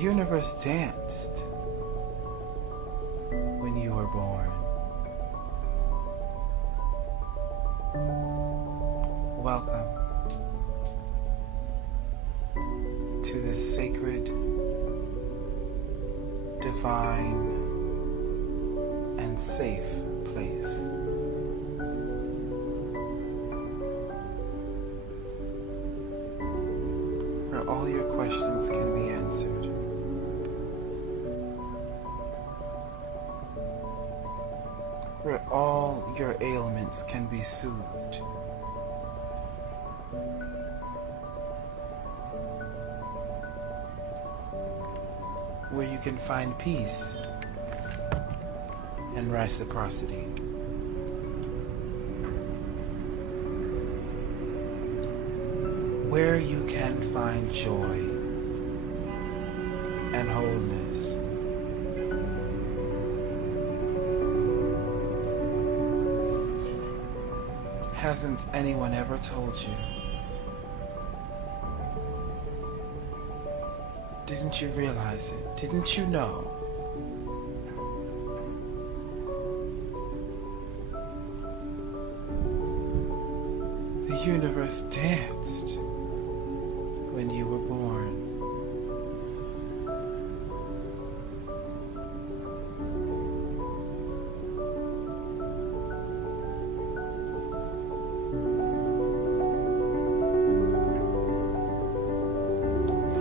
universe danced when you were born. Welcome to this sacred, divine, and safe place. Where all your questions can be answered. Where all your ailments can be soothed. Where you can find peace and reciprocity. Where you can find joy and wholeness. Hasn't anyone ever told you? Didn't you realize it? Didn't you know? The universe danced when you were born.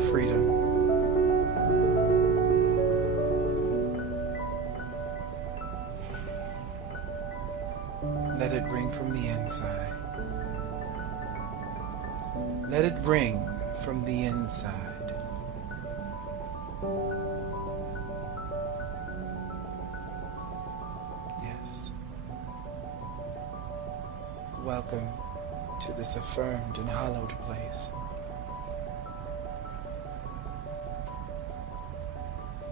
Freedom. Let it ring from the inside. Let it ring from the inside. Yes. Welcome to this affirmed and hallowed place.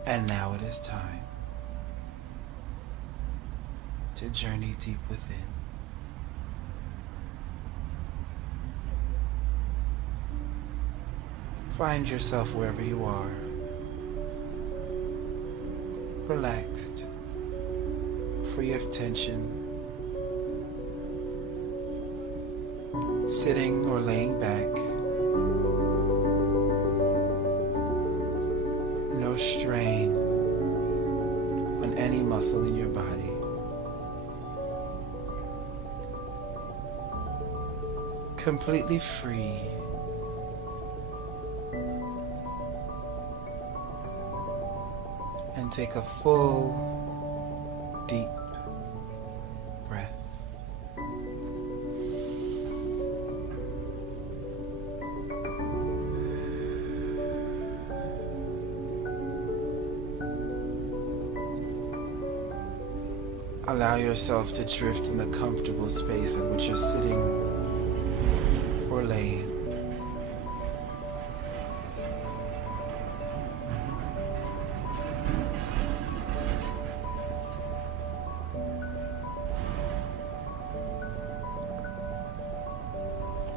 And now it is time to journey deep within. Find yourself wherever you are, relaxed, free of tension, sitting or laying back, no strain on any muscle in your body. Completely free. And take a full, deep breath. Allow yourself to drift in the comfortable space in which you're sitting or laying.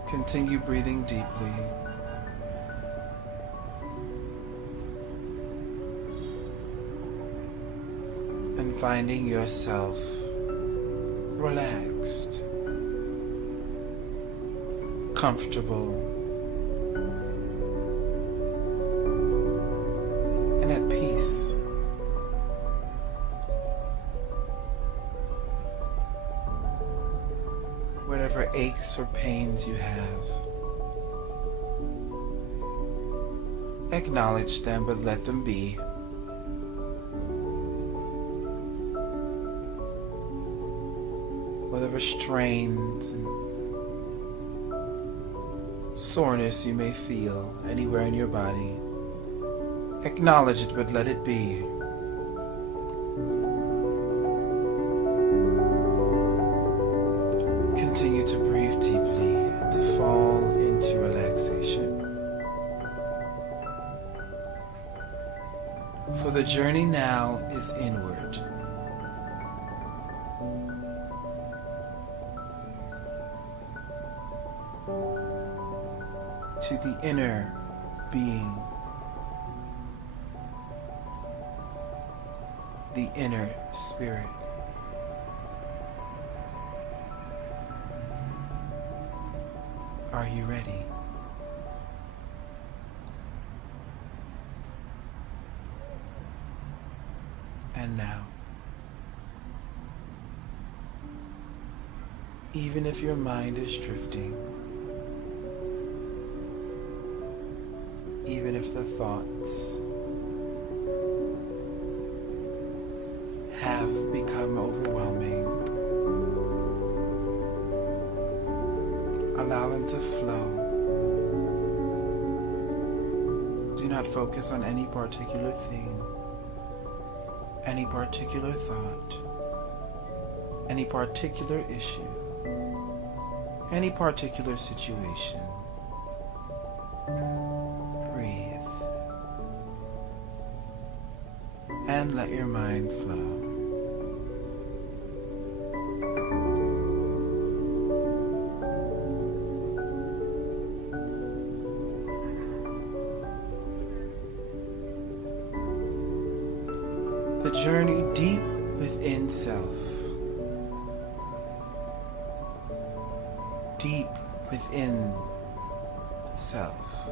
Continue breathing deeply. And finding yourself relaxed, comfortable, and at peace. Whatever aches or pains you have, acknowledge them, but let them be. Whatever strains and soreness you may feel anywhere in your body, acknowledge it, but let it be. Continue to breathe deeply and to fall into relaxation. For the journey now is inward. To the inner being. the inner spirit. Are you ready? And now, even if your mind is drifting, even if the thoughts have become overwhelming, allow them to flow. Do not focus on any particular thing, any particular thought, any particular issue, any particular situation. Breathe and let your mind flow. The journey deep within self, deep within self.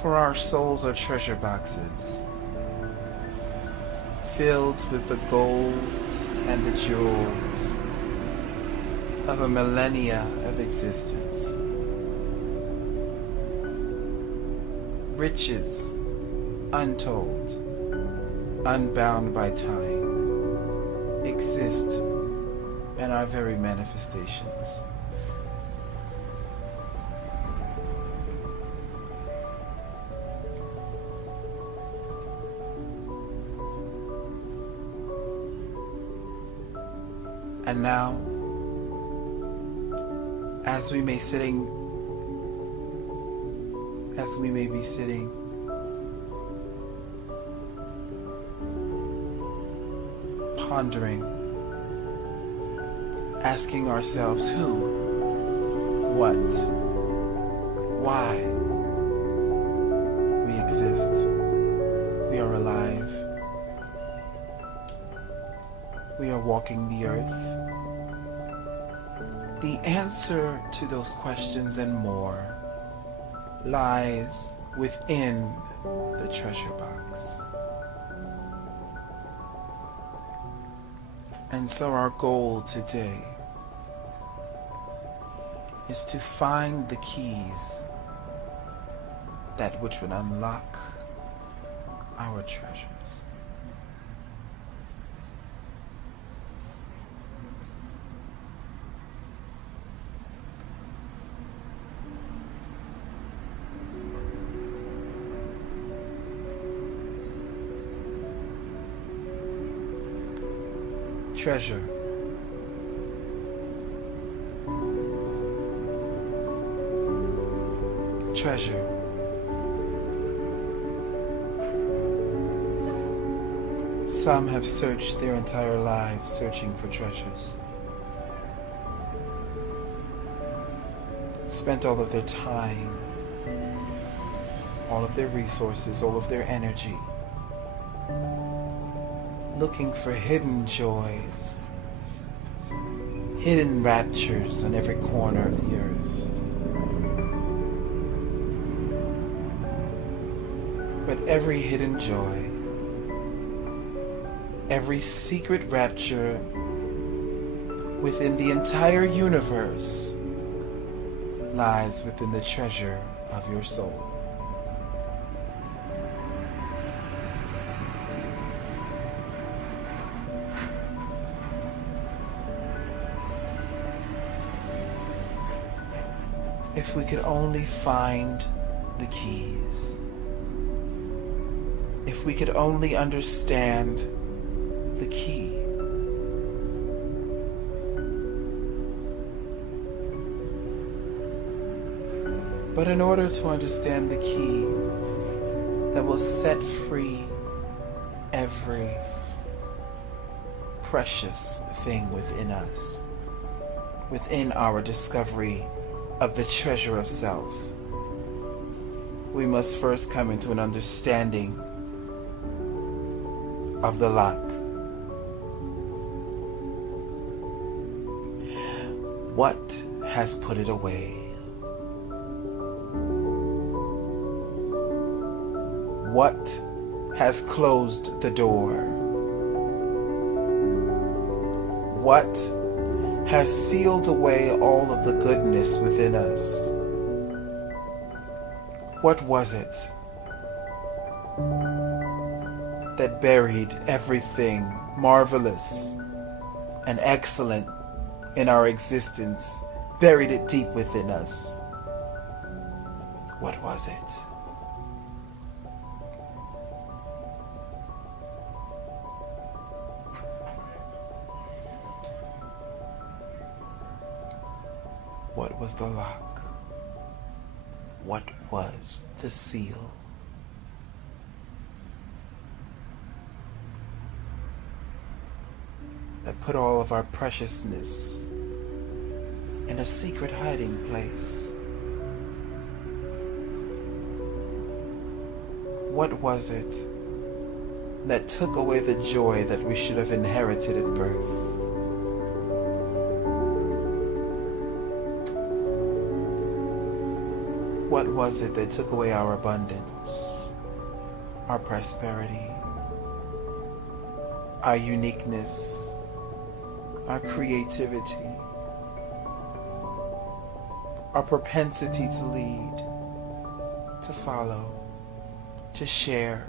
For our souls are treasure boxes, filled with the gold and the jewels of a millennia of existence. Riches untold, unbound by time, exist in our very manifestations. And now, as we may be sitting, pondering, asking ourselves who, what, why we exist, we are alive, we are walking the earth. The answer to those questions and more lies within the treasure box. And so our goal today is to find the keys, that which would unlock our treasures. Treasure. Treasure. Some have searched their entire lives searching for treasures. Spent all of their time, all of their resources, all of their energy looking for hidden joys, hidden raptures on every corner of the earth. But every hidden joy, every secret rapture within the entire universe lies within the treasure of your soul. If we could only find the keys, if we could only understand the key, but in order to understand the key that will set free every precious thing within us, within our discovery of the treasure of self, we must first come into an understanding of the lock. What has put it away? What has closed the door? What has sealed away all of the goodness within us? What was it that buried everything marvelous and excellent in our existence, buried it deep within us? What was it? What was the lock? What was the seal? That put all of our preciousness in a secret hiding place? What was it that took away the joy that we should have inherited at birth? What was it that took away our abundance, our prosperity, our uniqueness, our creativity, our propensity to lead, to follow, to share,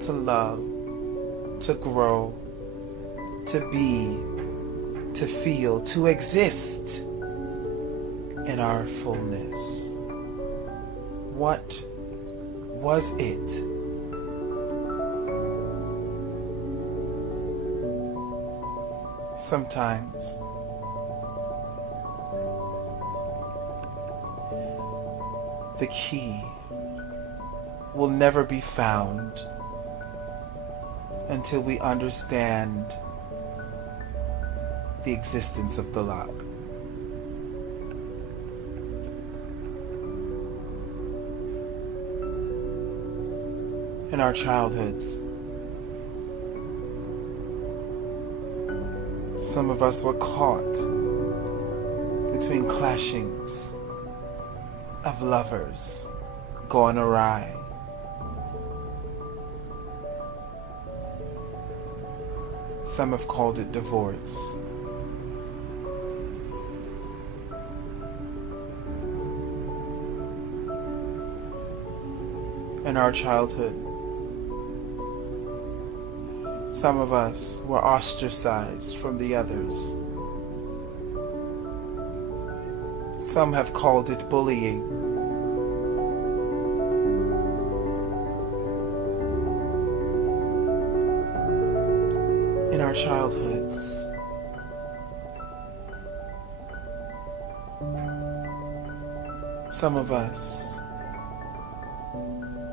to love, to grow, to be, to feel, to exist in our fullness? What was it? Sometimes the key will never be found until we understand the existence of the lock. In our childhoods, some of us were caught between clashings of lovers gone awry. Some have called it divorce. In our childhood, some of us were ostracized from the others. Some have called it bullying. In our childhoods, some of us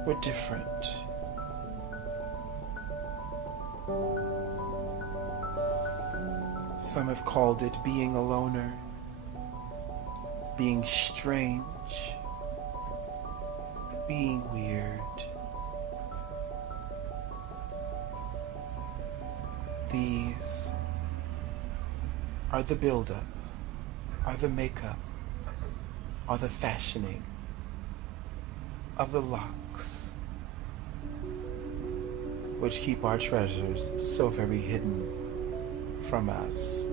were different. Some have called it being a loner, being strange, being weird. These are the build-up, are the makeup, are the fashioning of the locks, which keep our treasures so very hidden from us.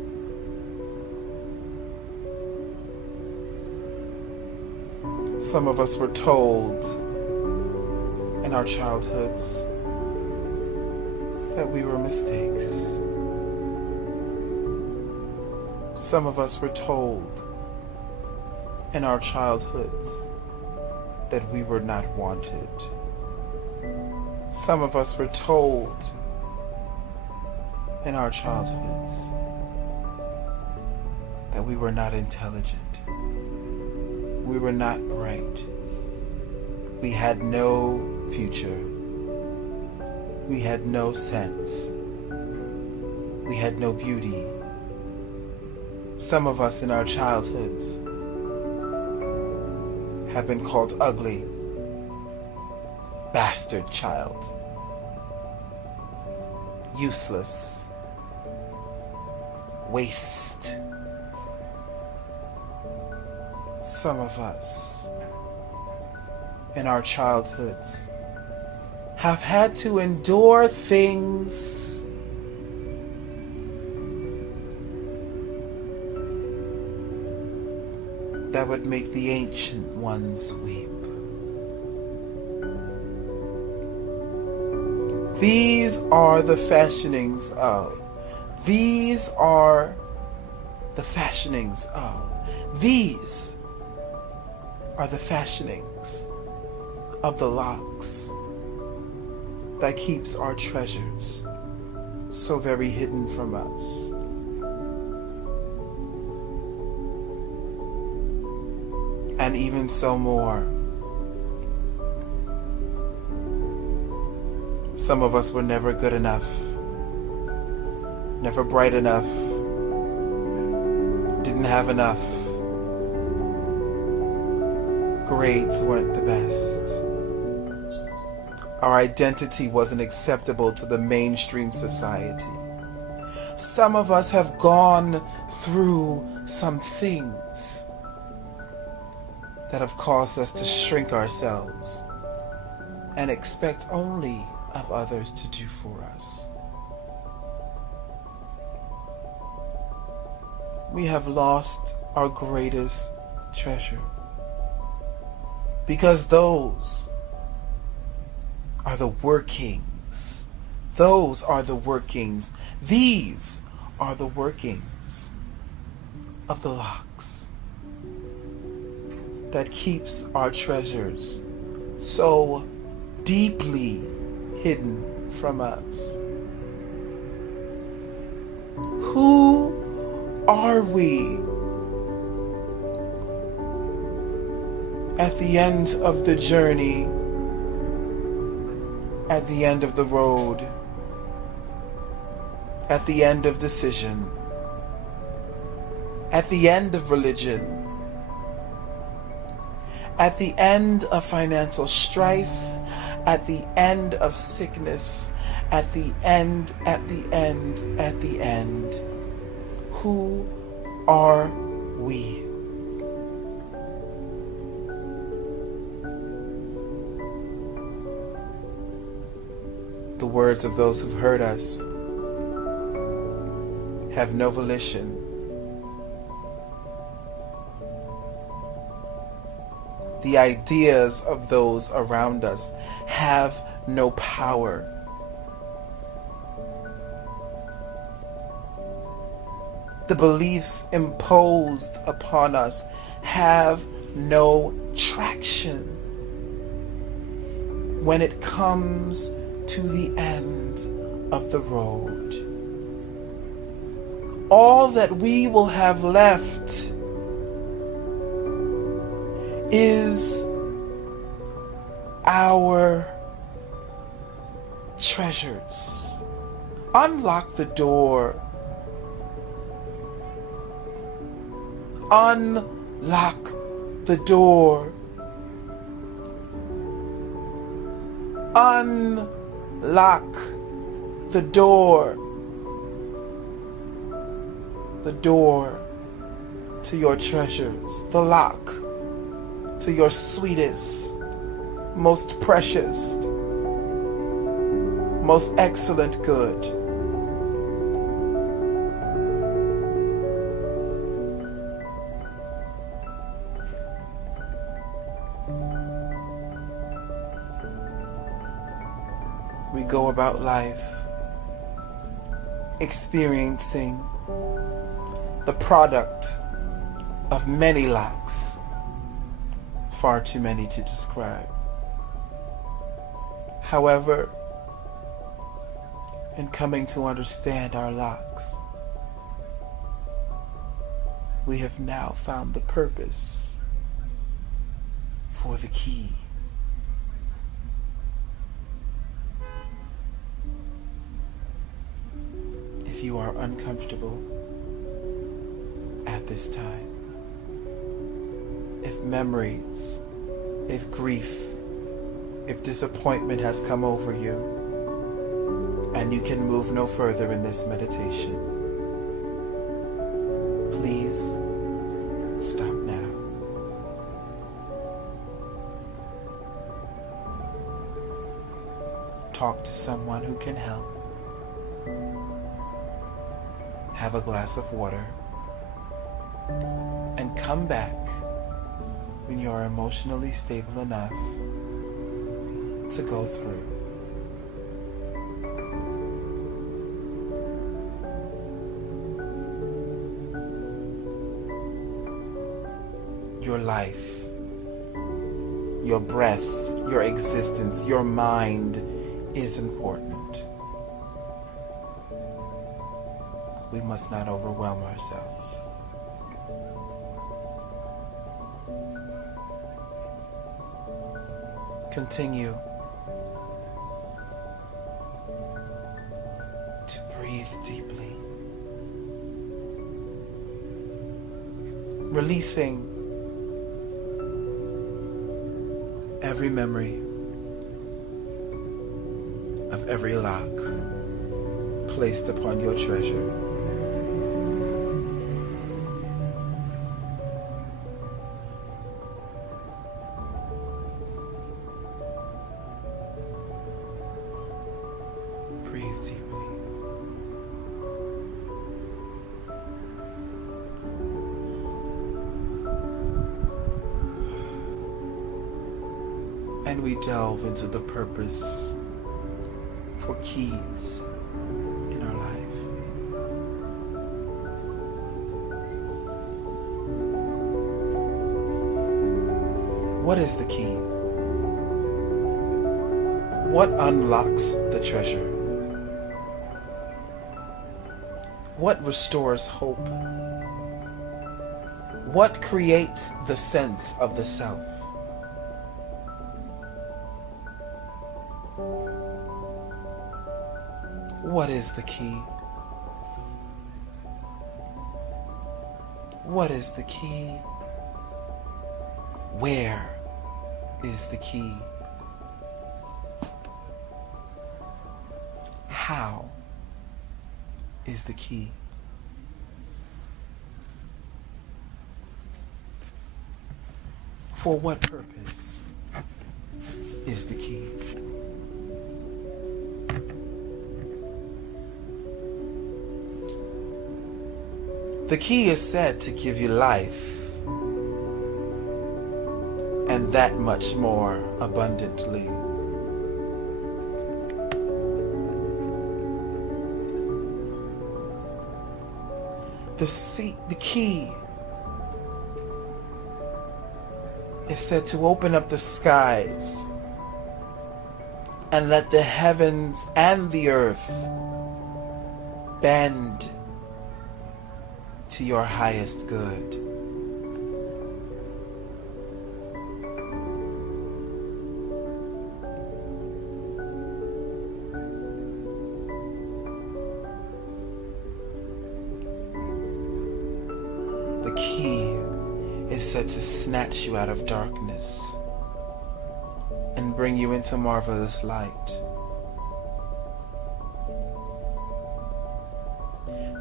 Some of us were told in our childhoods that we were mistakes. Some of us were told in our childhoods that we were not wanted. Some of us were told in our childhoods that we were not intelligent. We were not bright. We had no future. We had no sense. We had no beauty. Some of us in our childhoods have been called ugly, bastard child. Useless. Waste. Some of us in our childhoods have had to endure things that would make the ancient ones weep. These are the fashionings of. These are the fashionings of. These are the fashionings of the locks that keeps our treasures so very hidden from us. And even so more. Some of us were never good enough, never bright enough, didn't have enough. Grades weren't the best. Our identity wasn't acceptable to the mainstream society. Some of us have gone through some things that have caused us to shrink ourselves and expect only of others to do for us. We have lost our greatest treasure because those are the workings. Those are the workings. These are the workings of the locks that keeps our treasures so deeply hidden from us. Who are we at the end of the journey, at the end of the road, at the end of decision, at the end of religion, at the end of financial strife, at the end of sickness, at the end, at the end, at the end? Who are we? The words of those who've heard us have no volition. The ideas of those around us have no power. The beliefs imposed upon us have no traction when it comes to the end of the road. All that we will have left is our treasures. Unlock the door. Unlock the door. Unlock the door. The door to your treasures. The lock to your sweetest, most precious, most excellent good. We go about life experiencing the product of many lacks, far too many to describe. However, in coming to understand our lacks, we have now found the purpose for the key. If you are uncomfortable at this time, if memories, if grief If disappointment has come over you and you can move no further in this meditation, please stop now. Talk to someone who can help. Have a glass of water and come back when you are emotionally stable enough to go through. Your life, your breath, your existence, your mind is important. We must not overwhelm ourselves. Continue to breathe deeply, releasing every memory of every lock placed upon your treasure. Breathe deeply. And we delve into the purpose for keys in our life. What is the key? What unlocks the treasure? What restores hope? What creates the sense of the self? What is the key? What is the key? Where is the key? How is the key? For what purpose is the key? The key is said to give you life, and that much more abundantly. The key is said to open up the skies and let the heavens and the earth bend to your highest good. The key is said to snatch you out of darkness and bring you into marvelous light.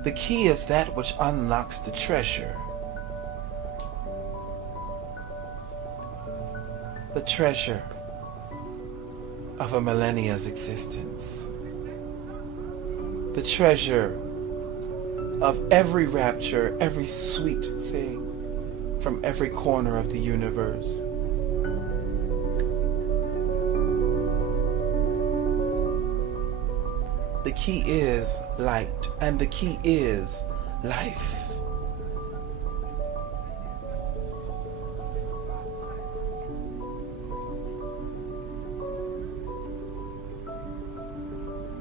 The key is that which unlocks the treasure. The treasure of a millennia's existence. The treasure of every rapture, every sweet thing from every corner of the universe. The key is light, and the key is life.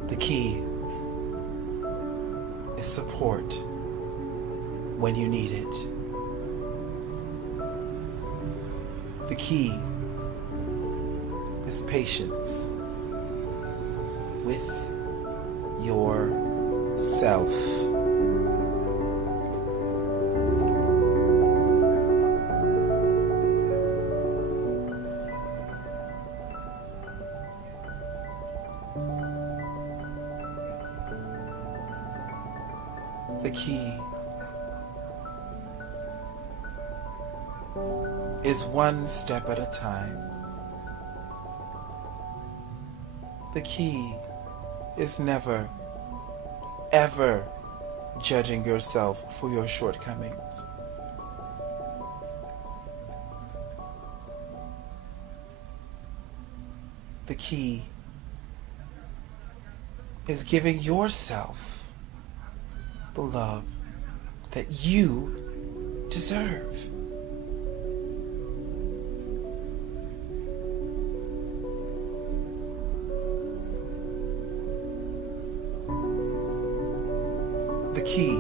The key is support when you need it. The key is patience with yourself. The key is one step at a time. The key is never, ever judging yourself for your shortcomings. The key is giving yourself the love that you deserve. The key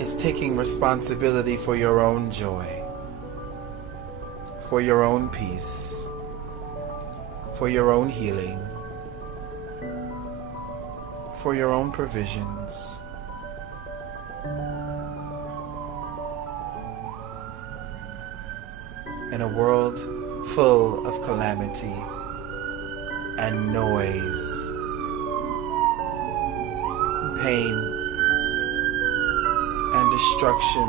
is taking responsibility for your own joy, for your own peace, for your own healing, for your own provisions. In a world full of calamity and noise and pain and destruction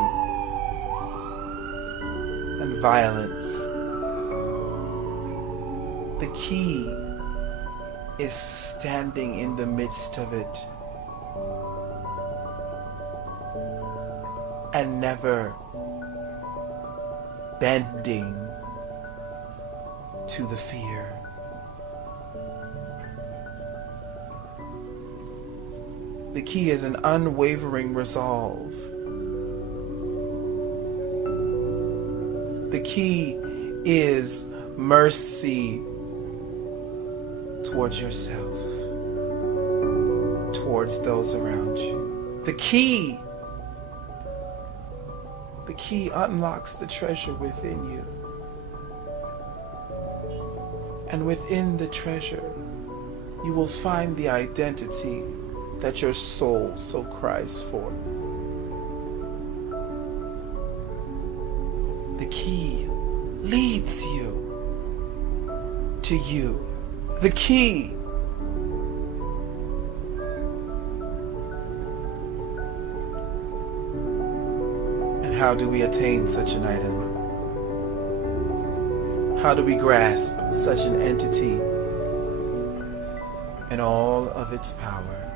and violence, the key is standing in the midst of it and never bending to the fear. The key is an unwavering resolve. The key is mercy towards yourself, towards those around you. The key unlocks the treasure within you. And within the treasure, you will find the identity that your soul so cries for. The key leads you to you. The key and how do we attain such an item? How do we grasp such an entity in all of its power?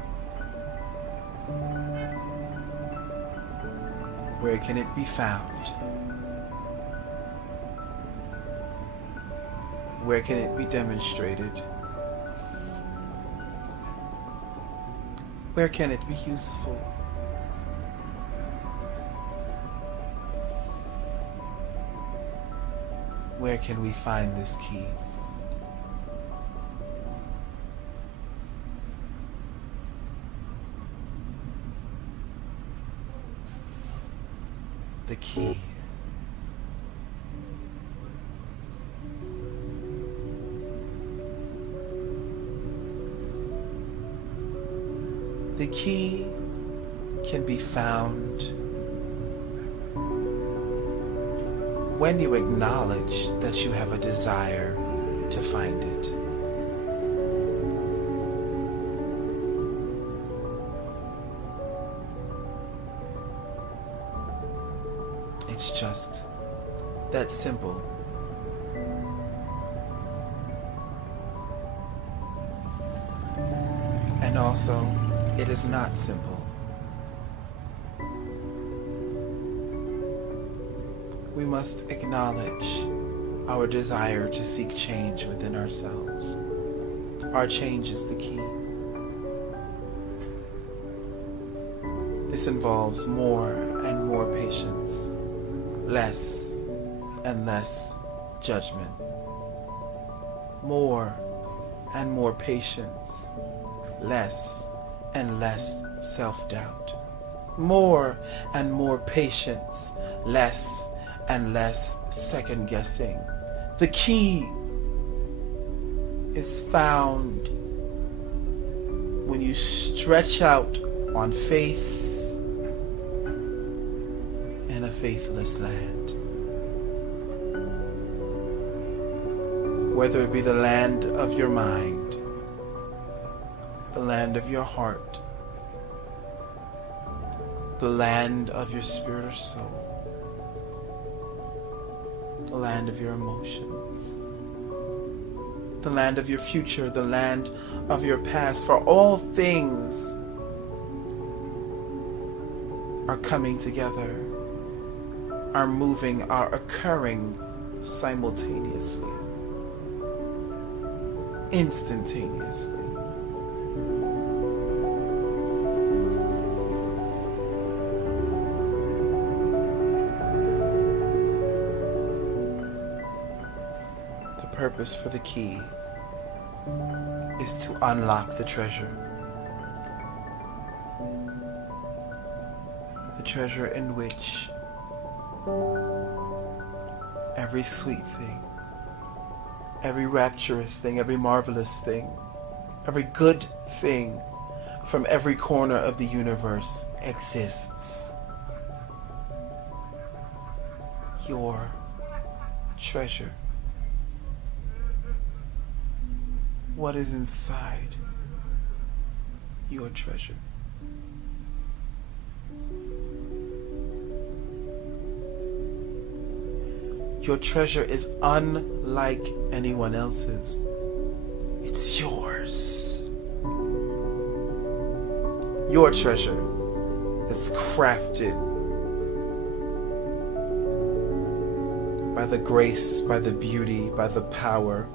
Where can it be found? Where can it be demonstrated? Where can it be useful? Where can we find this key? The key can be found when you acknowledge that you have a desire to find it. It's just that simple. And also, it is not simple. We must acknowledge our desire to seek change within ourselves. Our change is the key. This involves more and more patience, less and less judgment, more and more patience, less and less self-doubt, more and more patience, less and less second-guessing. The key is found when you stretch out on faith in a faithless land. Whether it be the land of your mind the land of your heart, the land of your spirit or soul, the land of your emotions, the land of your future, the land of your past. For all things are coming together, are moving, are occurring simultaneously, instantaneously. The purpose for the key is to unlock the treasure. The treasure in which every sweet thing, every rapturous thing, every marvelous thing, every good thing from every corner of the universe exists. Your treasure. What is inside your treasure? Your treasure is unlike anyone else's. It's yours. Your treasure is crafted by the grace, by the beauty, by the power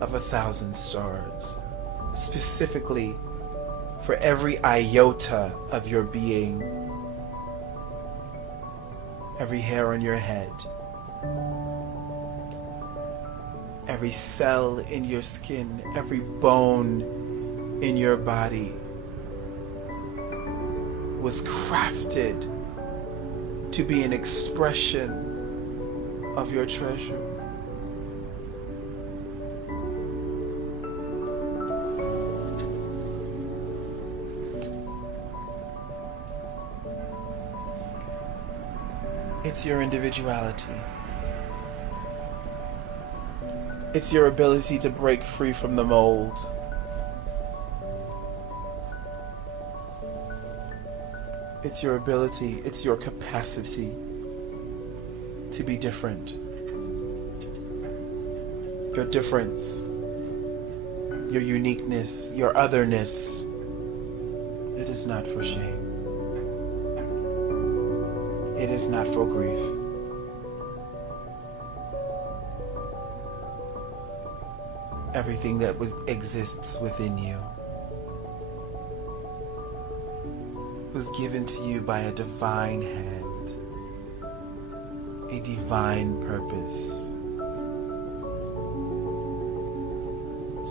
of 1,000 stars, specifically for every iota of your being, every hair on your head, every cell in your skin, every bone in your body was crafted to be an expression of your treasure. It's your individuality. It's your ability to break free from the mold. It's your ability, it's your capacity to be different. Your difference, your uniqueness, your otherness, it is not for shame. It is not for grief. Everything that exists within you was given to you by a divine hand, a divine purpose,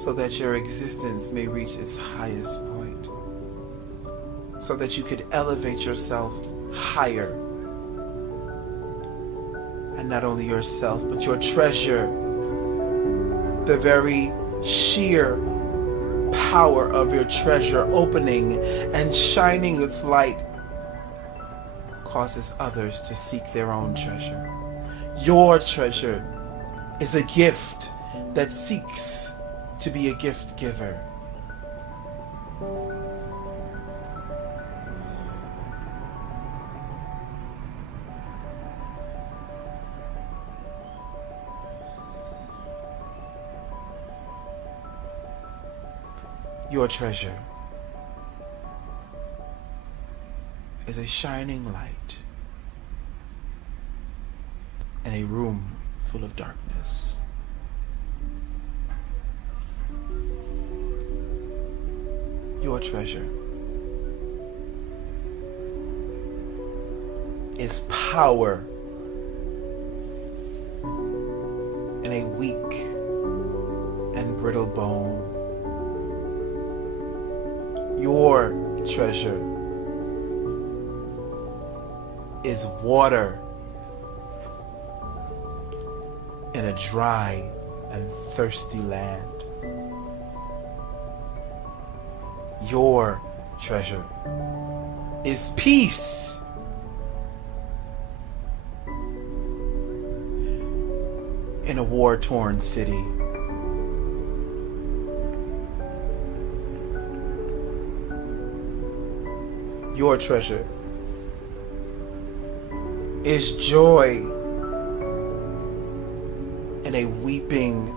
so that your existence may reach its highest point, so that you could elevate yourself higher. And not only yourself, but your treasure, the very sheer power of your treasure opening and shining its light causes others to seek their own treasure. Your treasure is a gift that seeks to be a gift giver. Your treasure is a shining light in a room full of darkness. Your treasure is power in a weak and brittle bone. Your treasure is water in a dry and thirsty land. Your treasure is peace in a war-torn city. your treasure, is joy in a weeping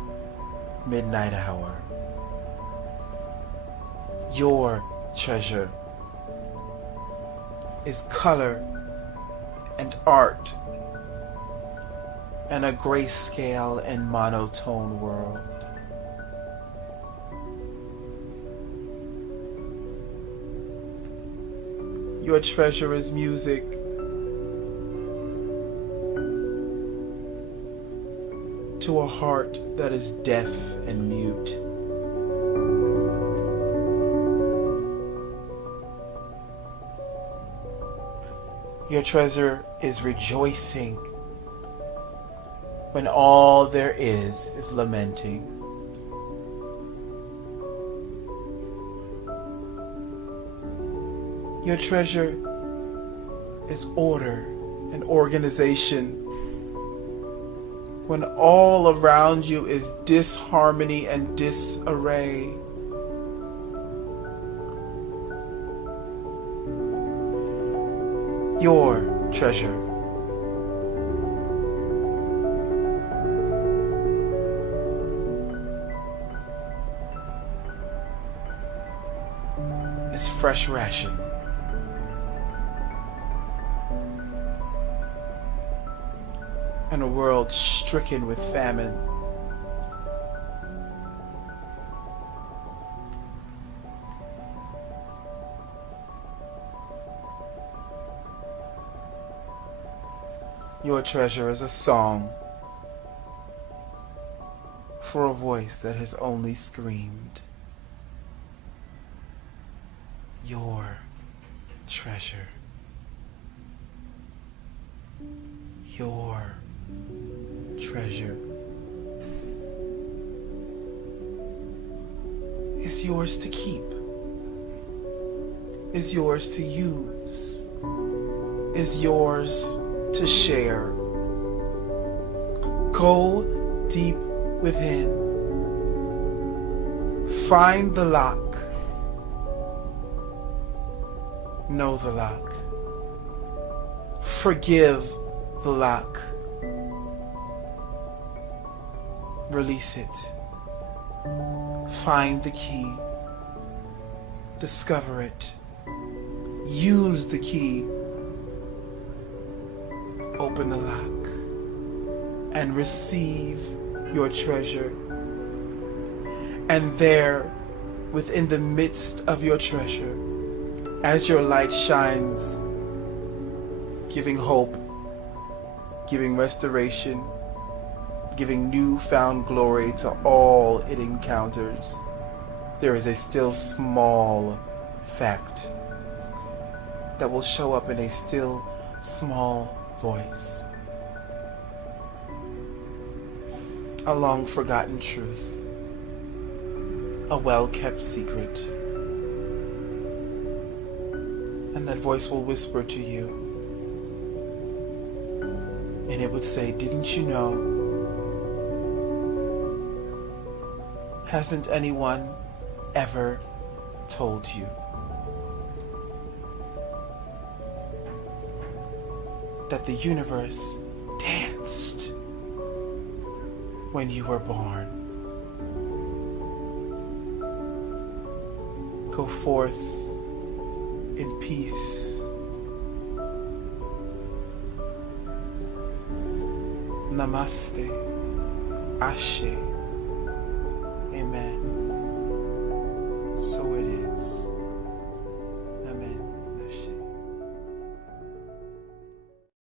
midnight hour. Your treasure is color and art in a grayscale and monotone world. Your treasure is music to a heart that is deaf and mute. Your treasure is rejoicing when all there is lamenting. Your treasure is order and organization when all around you is disharmony and disarray. Your treasure is fresh ration. In a world stricken with famine. Your treasure is a song for a voice that has only screamed. Your treasure. Your treasure is yours to keep, is yours to use, is yours to share. Go deep within. Find the lock. Know the lock. Forgive the lock. Release it. Find the key. Discover it. Use the key. Open the lock and receive your treasure. And there, within the midst of your treasure, as your light shines, giving hope, giving restoration, giving newfound glory to all it encounters, there is a still small fact that will show up in a still small voice. A long forgotten truth, a well-kept secret. And that voice will whisper to you, and it would say, didn't you know? Hasn't anyone ever told you that the universe danced when you were born? Go forth in peace. Namaste. Ashe.